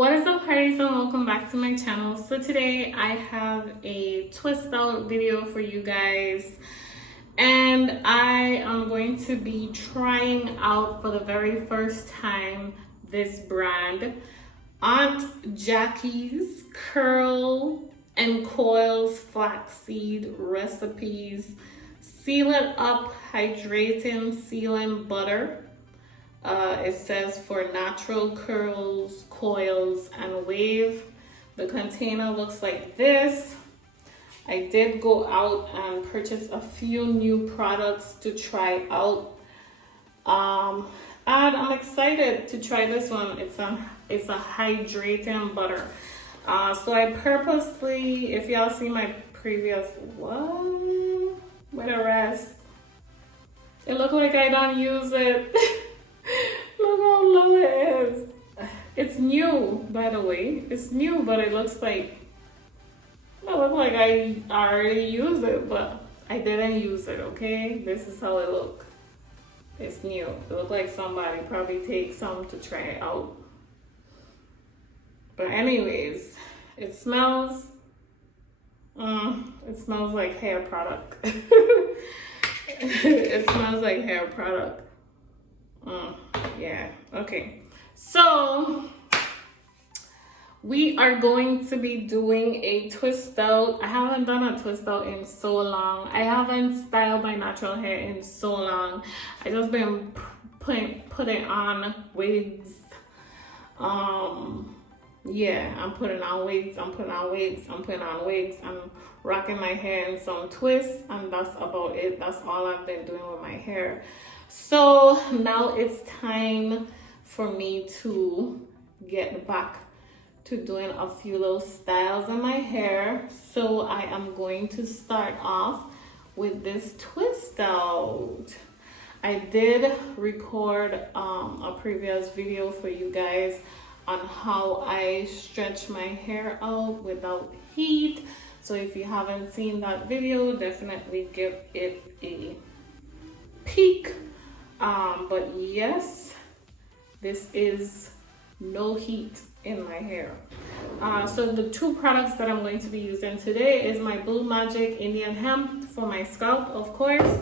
What is up, parties, and welcome back to my channel. So today I have a twist out video for you guys, and I am going to be trying out for the very first time this brand, Aunt Jackie's Curl and Coils Flaxseed Recipes Sealing Up Hydrating Sealing Butter. It says for natural curls, coils, and wave. The container looks like this. I did go out and purchase a few new products to try out. And I'm excited to try this one. It's a hydrating butter. So I purposely, if y'all see my previous one, with the rest, it looked like I don't use it. Look how low it is. It's new, by the way. It's new, but it looks like I already used it, but I didn't use it, okay? This is how it look. It's new. It looked like somebody probably take some to try it out. But anyways, it smells like hair product. It smells like hair product. Yeah, okay. So we are going to be doing a twist out. I haven't done a twist out in so long. I haven't styled my natural hair in so long. I just been putting on wigs. Yeah, I'm putting on wigs. I'm rocking my hair in some twists, and that's about it. That's all I've been doing with my hair. So now it's time for me to get back to doing a few little styles in my hair. So I am going to start off with this twist out. I did record a previous video for you guys on how I stretch my hair out without heat. So if you haven't seen that video, definitely give it a peek. But yes, this is no heat in my hair. So the two products that I'm going to be using today is my Blue Magic Indian Hemp for my scalp, of course,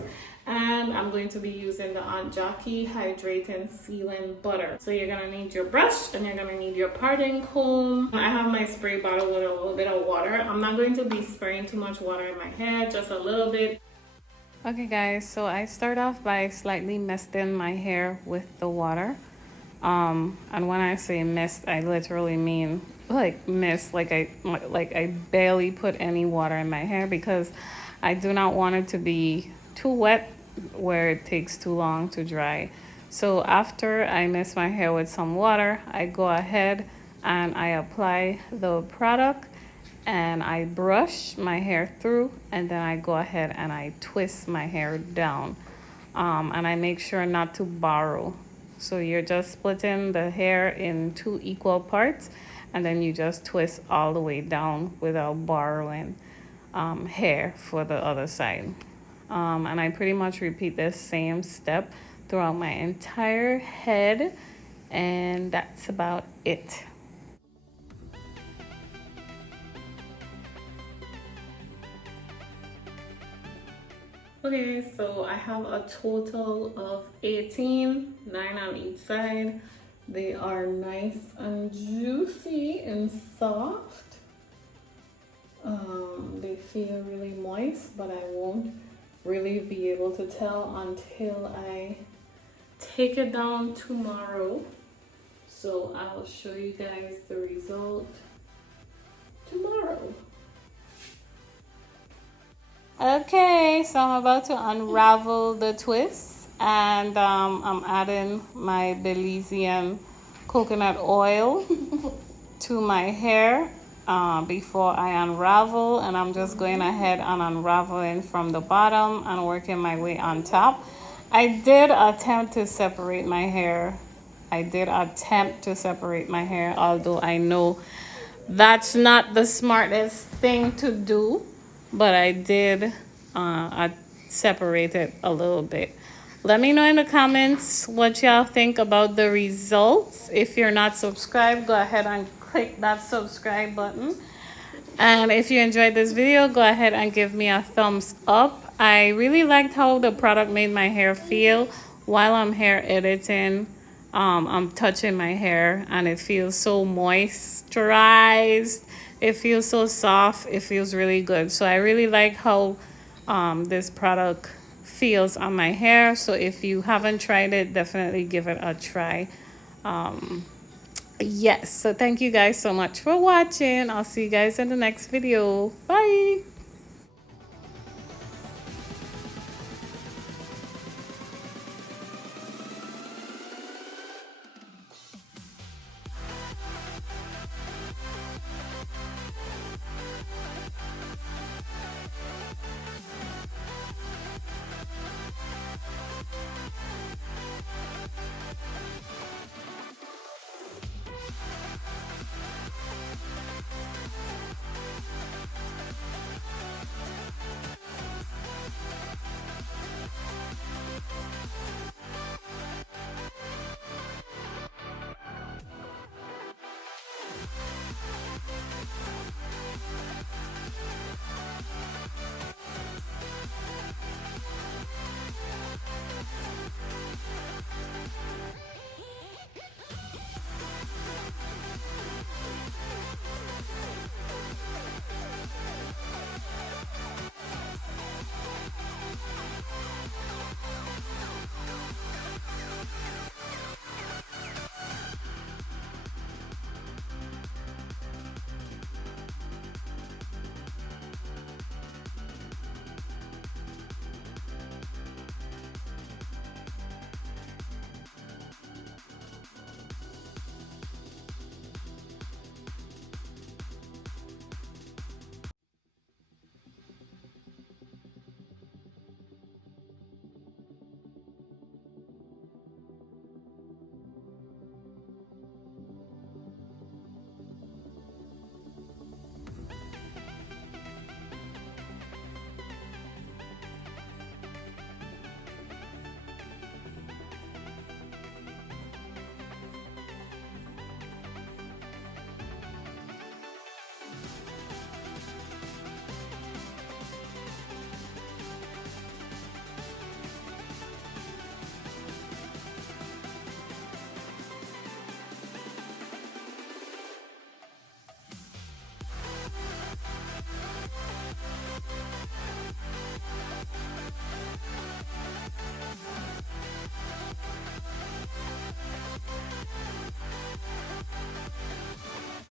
and I'm going to be using the Aunt Jackie Hydrating Sealing Butter. So you're gonna need your brush and you're gonna need your parting comb. I have my spray bottle with a little bit of water. I'm not going to be spraying too much water in my hair, just a little bit. Okay guys, so I start off by slightly misting my hair with the water. And when I say mist, I literally mean like mist, like I barely put any water in my hair because I do not want it to be too wet where it takes too long to dry. So after I mist my hair with some water, I go ahead and I apply the product and I brush my hair through, and then I go ahead and I twist my hair down. And I make sure not to borrow. So you're just splitting the hair in two equal parts, and then you just twist all the way down without borrowing hair for the other side. And I pretty much repeat this same step throughout my entire head, and that's about it. Okay, so I have a total of 18, 9 on each side. They are nice and juicy and soft. They feel really moist, but I won't really be able to tell until I take it down tomorrow. So I'll show you guys the result tomorrow. Okay, so I'm about to unravel the twist, and I'm adding my Belizean coconut oil to my hair before I unravel, and I'm just going ahead and unraveling from the bottom and working my way on top. I did attempt to separate my hair. Although I know that's not the smartest thing to do. But I did separate it a little bit. Let me know in the comments what y'all think about the results. If you're not subscribed, go ahead and click that subscribe button. And if you enjoyed this video, go ahead and give me a thumbs up. I really liked how the product made my hair feel while I'm hair editing. I'm touching my hair and it feels so moisturized. It feels so soft. It feels really good. So I really like how this product feels on my hair. So if you haven't tried it, definitely give it a try. Yes, so thank you guys so much for watching. I'll see you guys in the next video. Bye.